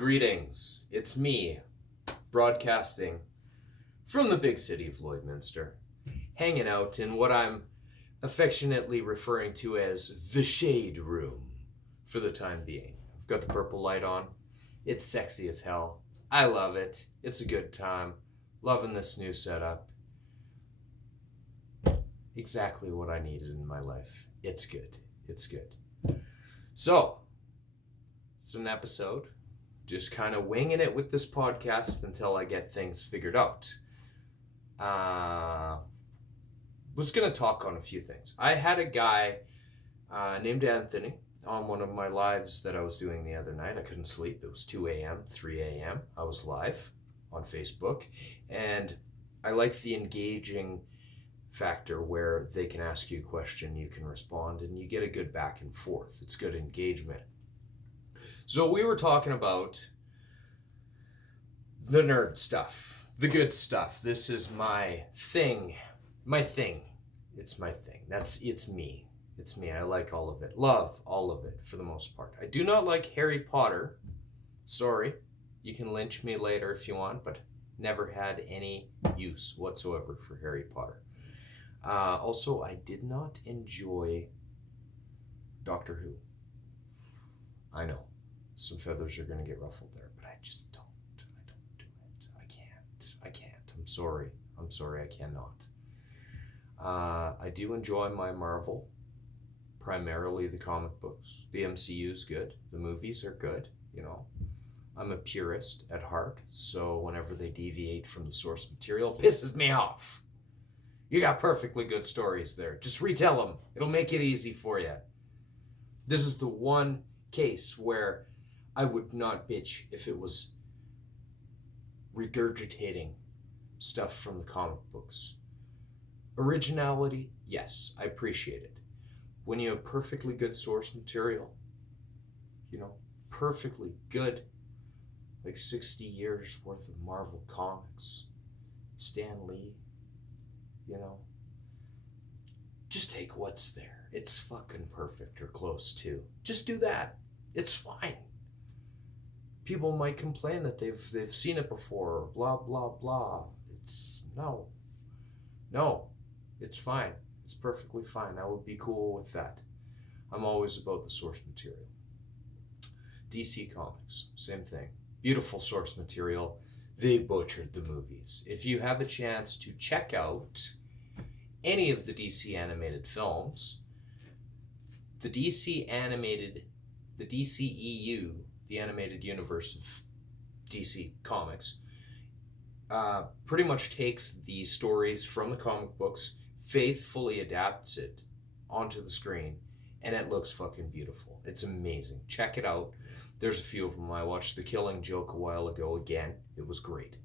Greetings, it's me, broadcasting from the big city of Lloydminster, hanging out in what I'm affectionately referring to as the Shade Room for the time being. I've got the purple light on. It's sexy as hell. I love it. It's a good time. Loving this new setup. Exactly what I needed in my life. It's good. It's good. So, it's an episode. Just kind of winging it with this podcast until I get things figured out. Was going to talk on a few things. I had a guy named Anthony on one of my lives that I was doing the other night. I couldn't sleep. It was 2 a.m., 3 a.m. I was live on Facebook. And I like the engaging factor where they can ask you a question, you can respond, and you get a good back and forth. It's good engagement. So we were talking about the nerd stuff, the good stuff. This is my thing. It's my thing. It's me. It's me. I like all of it. Love all of it for the most part. I do not like Harry Potter. Sorry. You can lynch me later if you want, but never had any use whatsoever for Harry Potter. Also, I did not enjoy Doctor Who. I know. Some feathers are going to get ruffled there, but I just don't. I don't do it. I can't. I'm sorry. I cannot. I do enjoy my Marvel, primarily the comic books. The MCU is good. The movies are good, you know. I'm a purist at heart, so whenever they deviate from the source material, it pisses me off. You got perfectly good stories there. Just retell them. It'll make it easy for you. This is the one case where I would not bitch if it was regurgitating stuff from the comic books. Originality, yes, I appreciate it. When you have perfectly good source material, perfectly good, like 60 years worth of Marvel comics, Stan Lee, just take what's there. It's fucking perfect or close to. Just do that. It's fine. People might complain that they've seen it before, blah, blah, blah. It's no, it's fine. It's perfectly fine. I would be cool with that. I'm always about the source material. DC Comics, same thing. Beautiful source material. They butchered the movies. If you have a chance to check out any of the DC animated films, the DCEU, the animated universe of DC Comics, pretty much takes the stories from the comic books, faithfully adapts it onto the screen, and it looks fucking beautiful. It's amazing. Check it out. There's a few of them. I watched The Killing Joke a while ago again. It was great.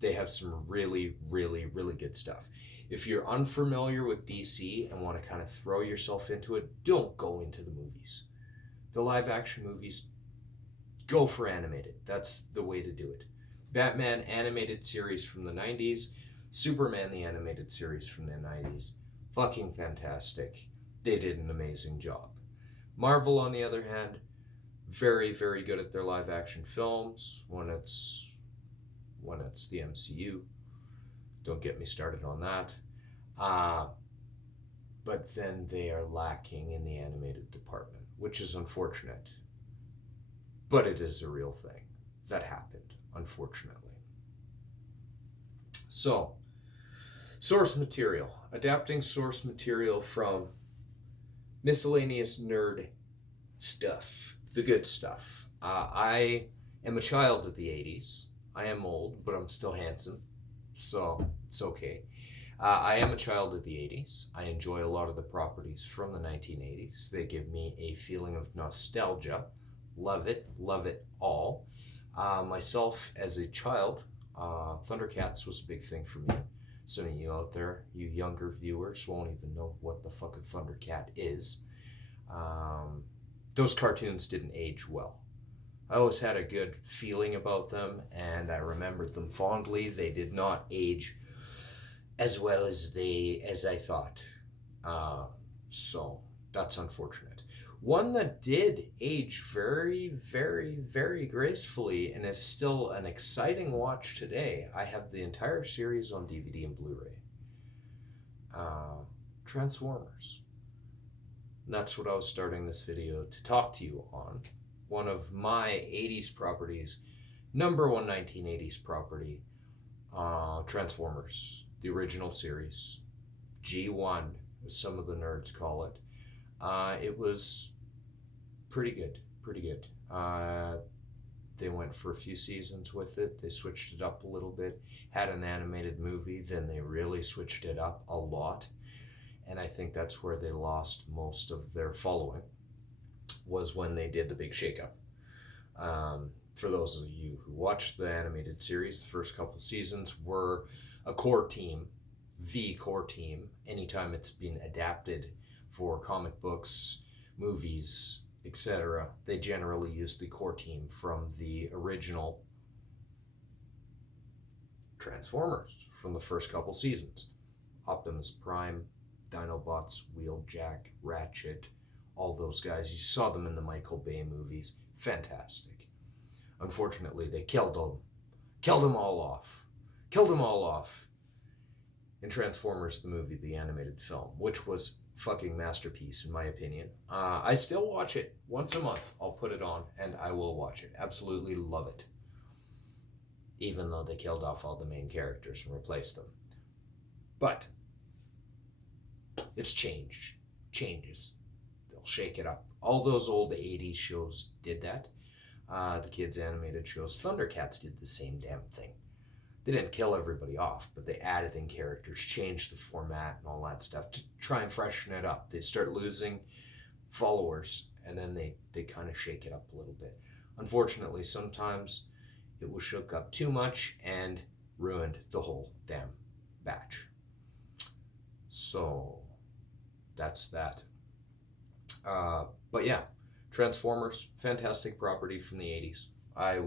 They have some really, really, really good stuff. If you're unfamiliar with DC and want to kind of throw yourself into it, don't go into the movies. The live action movies, go for animated. That's the way to do it. Batman animated series from the 90s, Superman the animated series from the 90s. Fucking fantastic. They did an amazing job. Marvel, on the other hand, very, very good at their live action films when it's the MCU. Don't get me started on that. But then they are lacking in the animated department, which is unfortunate. But it is a real thing that happened, unfortunately. So, source material. Adapting source material from miscellaneous nerd stuff. The good stuff. I am a child of the 80s. I am old, but I'm still handsome. So, it's okay. I am a child of the 80s. I enjoy a lot of the properties from the 1980s. They give me a feeling of nostalgia. Love it all. Myself, as a child, Thundercats was a big thing for me. Some of you out there, you younger viewers, won't even know what the fuck a Thundercat is. Those cartoons didn't age well. I always had a good feeling about them, and I remembered them fondly. They did not age as well as I thought. So that's unfortunate. One that did age very, very, very gracefully and is still an exciting watch today. I have the entire series on DVD and Blu-ray. Transformers. And that's what I was starting this video to talk to you on. One of my 80s properties, number one 1980s property, Transformers, the original series, G1, as some of the nerds call it. It was pretty good. They went for a few seasons with it. They switched it up a little bit, had an animated movie, then they really switched it up a lot. And I think that's where they lost most of their following, was when they did the big shakeup. For those of you who watched the animated series, the first couple seasons were a core team, the core team. Anytime it's been adapted for comic books, movies, etc., they generally use the core team from the original Transformers from the first couple seasons. Optimus Prime, Dinobots, Wheeljack, Ratchet, all those guys. You saw them in the Michael Bay movies. Fantastic. Unfortunately, they killed them all off in Transformers the movie, the animated film, which was fucking masterpiece in my opinion. I still watch it once a month. I'll put it on and I will watch it. Absolutely love it. Even though they killed off all the main characters and replaced them. But it's changes. They'll shake it up. All those old 80s shows did that. The kids' animated shows. Thundercats did the same damn thing. They didn't kill everybody off, but they added in characters, changed the format and all that stuff to try and freshen it up. They start losing followers, and then they kind of shake it up a little bit. Unfortunately, sometimes it was shook up too much and ruined the whole damn batch. So that's that. But yeah, Transformers, fantastic property from the 80s. I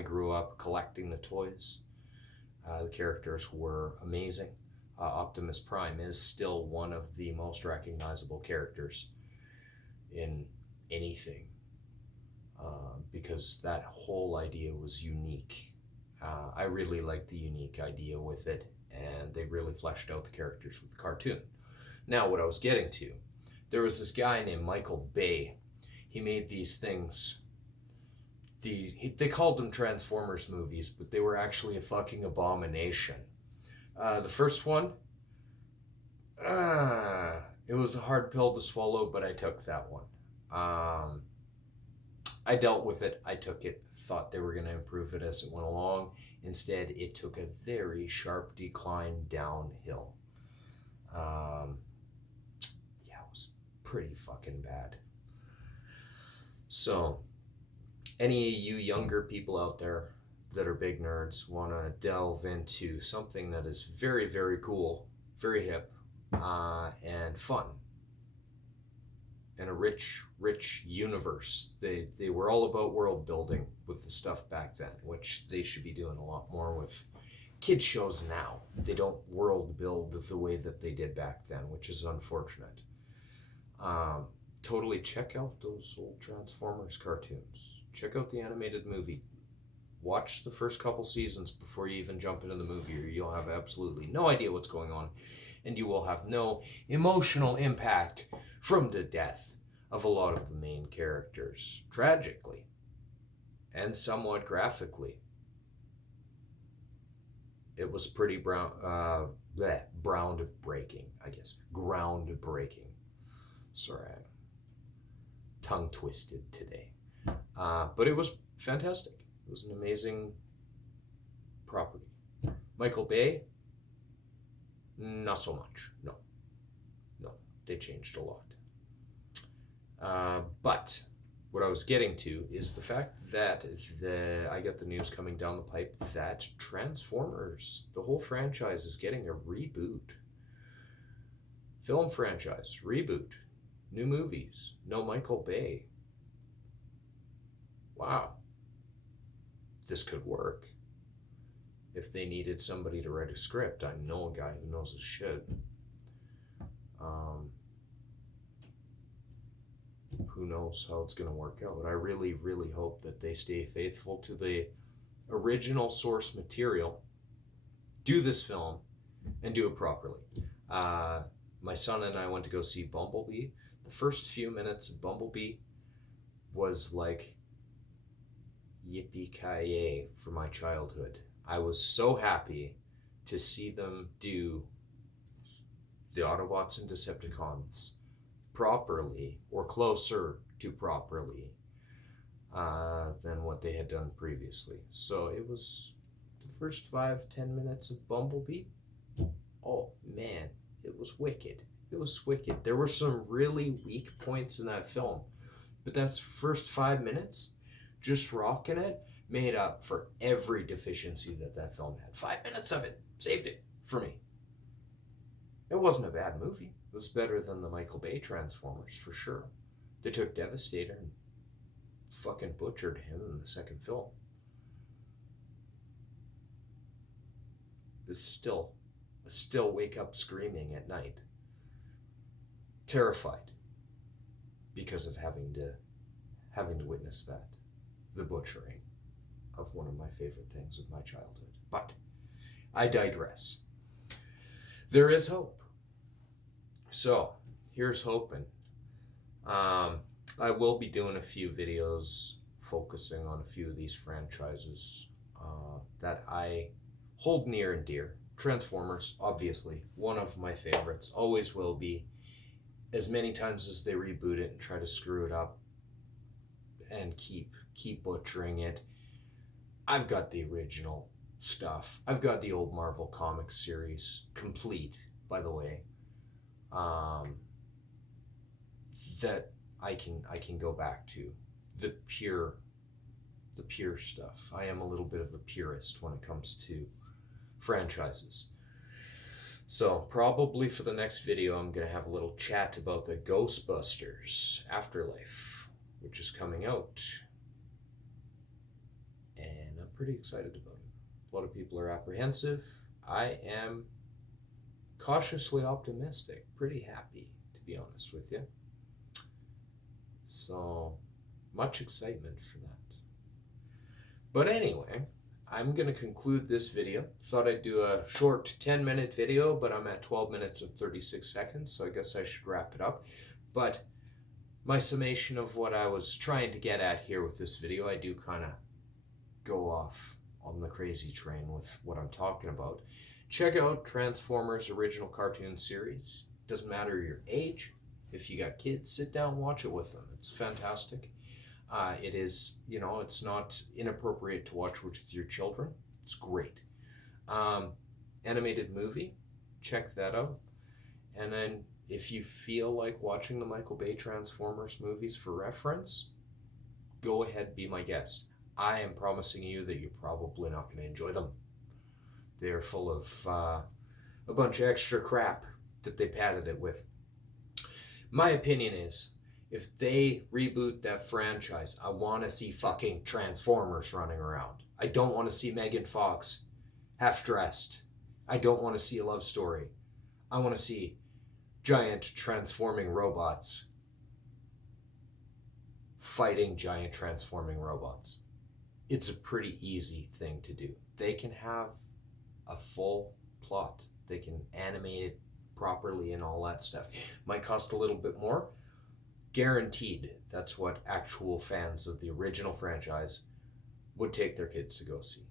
grew up collecting the toys. The characters were amazing. Optimus Prime is still one of the most recognizable characters in anything, because that whole idea was unique. I really liked the unique idea with it, and they really fleshed out the characters with the cartoon. Now, what I was getting to, there was this guy named Michael Bay. He made these things. They called them Transformers movies, but they were actually a fucking abomination. The first one, it was a hard pill to swallow, but I took that one. I dealt with it. I took it. Thought they were going to improve it as it went along. Instead, it took a very sharp decline downhill. Yeah, it was pretty fucking bad. So, any of you younger people out there that are big nerds want to delve into something that is very, very cool, very hip, and fun, and a rich universe. They were all about world building with the stuff back then, which they should be doing a lot more with kid shows now. They don't world build the way that they did back then, which is unfortunate. Totally check out those old Transformers cartoons. Check out the animated movie. Watch the first couple seasons before you even jump into the movie, or you'll have absolutely no idea what's going on, and you will have no emotional impact from the death of a lot of the main characters, tragically and somewhat graphically. It was pretty groundbreaking, I guess. Groundbreaking. Sorry, I'm tongue twisted today. But it was fantastic. It was an amazing property. Michael Bay, not so much. No, they changed a lot. But what I was getting to is the fact that I got the news coming down the pipe that Transformers, the whole franchise, is getting a reboot. Film franchise, reboot. New movies, no Michael Bay. Wow. This could work. If they needed somebody to write a script, I know a guy who knows his shit. who knows how it's going to work out. I really, really hope that they stay faithful to the original source material, do this film, and do it properly. My son and I went to go see Bumblebee. The first few minutes of Bumblebee was like yippee-ki-yay for my childhood. I was so happy to see them do the Autobots and Decepticons properly, or closer to properly, than what they had done previously. So it was the first 5-10 minutes of Bumblebee. Oh man, it was wicked. It was wicked. There were some really weak points in that film, but that's first 5 minutes, just rocking it, made up for every deficiency that film had. 5 minutes of it saved it for me. It wasn't a bad movie. It was better than the Michael Bay Transformers, for sure. They took Devastator and fucking butchered him in the second film. I still wake up screaming at night, terrified, because of having to witness that, the butchering of one of my favorite things of my childhood. But I digress. There is hope. So here's hoping. I will be doing a few videos focusing on a few of these franchises that I hold near and dear. Transformers, obviously, one of my favorites, always will be. As many times as they reboot it and try to screw it up and keep butchering it, I've got the original stuff. I've got the old Marvel Comics series complete, by the way, that I can go back to. The pure stuff. I am a little bit of a purist when it comes to franchises. So probably for the next video, I'm going to have a little chat about the Ghostbusters Afterlife, which is coming out. And I'm pretty excited about it. A lot of people are apprehensive. I am cautiously optimistic. Pretty happy, to be honest with you. So much excitement for that. But anyway, I'm going to conclude this video. Thought I'd do a short 10-minute video, but I'm at 12 minutes and 36 seconds, so I guess I should wrap it up. But my summation of what I was trying to get at here with this video, I do kind of go off on the crazy train with what I'm talking about. Check out Transformers original cartoon series. Doesn't matter your age. If you got kids, sit down and watch it with them. It's fantastic. It is, it's not inappropriate to watch with your children. It's great. Animated movie, check that out. And then if you feel like watching the Michael Bay Transformers movies for reference, go ahead, be my guest. I am promising you that you're probably not going to enjoy them. They're full of a bunch of extra crap that they padded it with. My opinion is, if they reboot that franchise, I want to see fucking Transformers running around. I don't want to see Megan Fox half-dressed. I don't want to see a love story. I want to see giant transforming robots fighting giant transforming robots. It's a pretty easy thing to do. They can have a full plot. They can animate it properly and all that stuff. Might cost a little bit more. Guaranteed, that's what actual fans of the original franchise would take their kids to go see.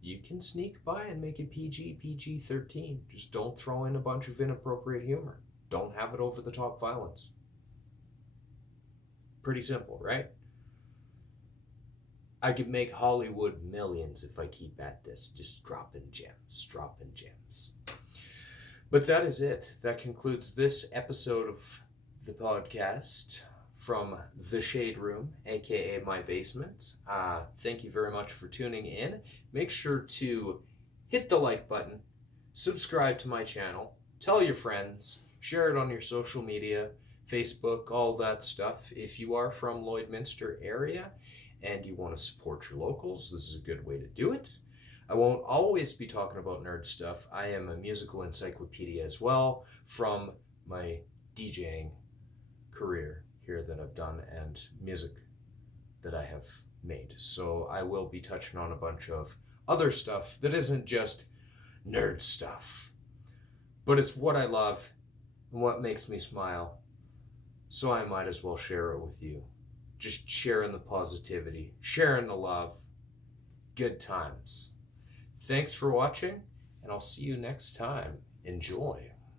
You can sneak by and make it PG-13. Just don't throw in a bunch of inappropriate humor. Don't have it over the top violence. Pretty simple, right? I could make Hollywood millions if I keep at this, just dropping gems. But that is it. That concludes this episode of the podcast from the Shade Room, aka my basement. Thank you very much for tuning in. Make sure to hit the like button, subscribe to my channel, tell your friends, share it on your social media, Facebook, all that stuff. If you are from Lloydminster area and you want to support your locals, this is a good way to do it. I won't always be talking about nerd stuff. I am a musical encyclopedia as well from my DJing career here that I've done and music that I have made. So I will be touching on a bunch of other stuff that isn't just nerd stuff, but it's what I love and what makes me smile. So I might as well share it with you. Just sharing the positivity, sharing the love, good times. Thanks for watching, and I'll see you next time. Enjoy.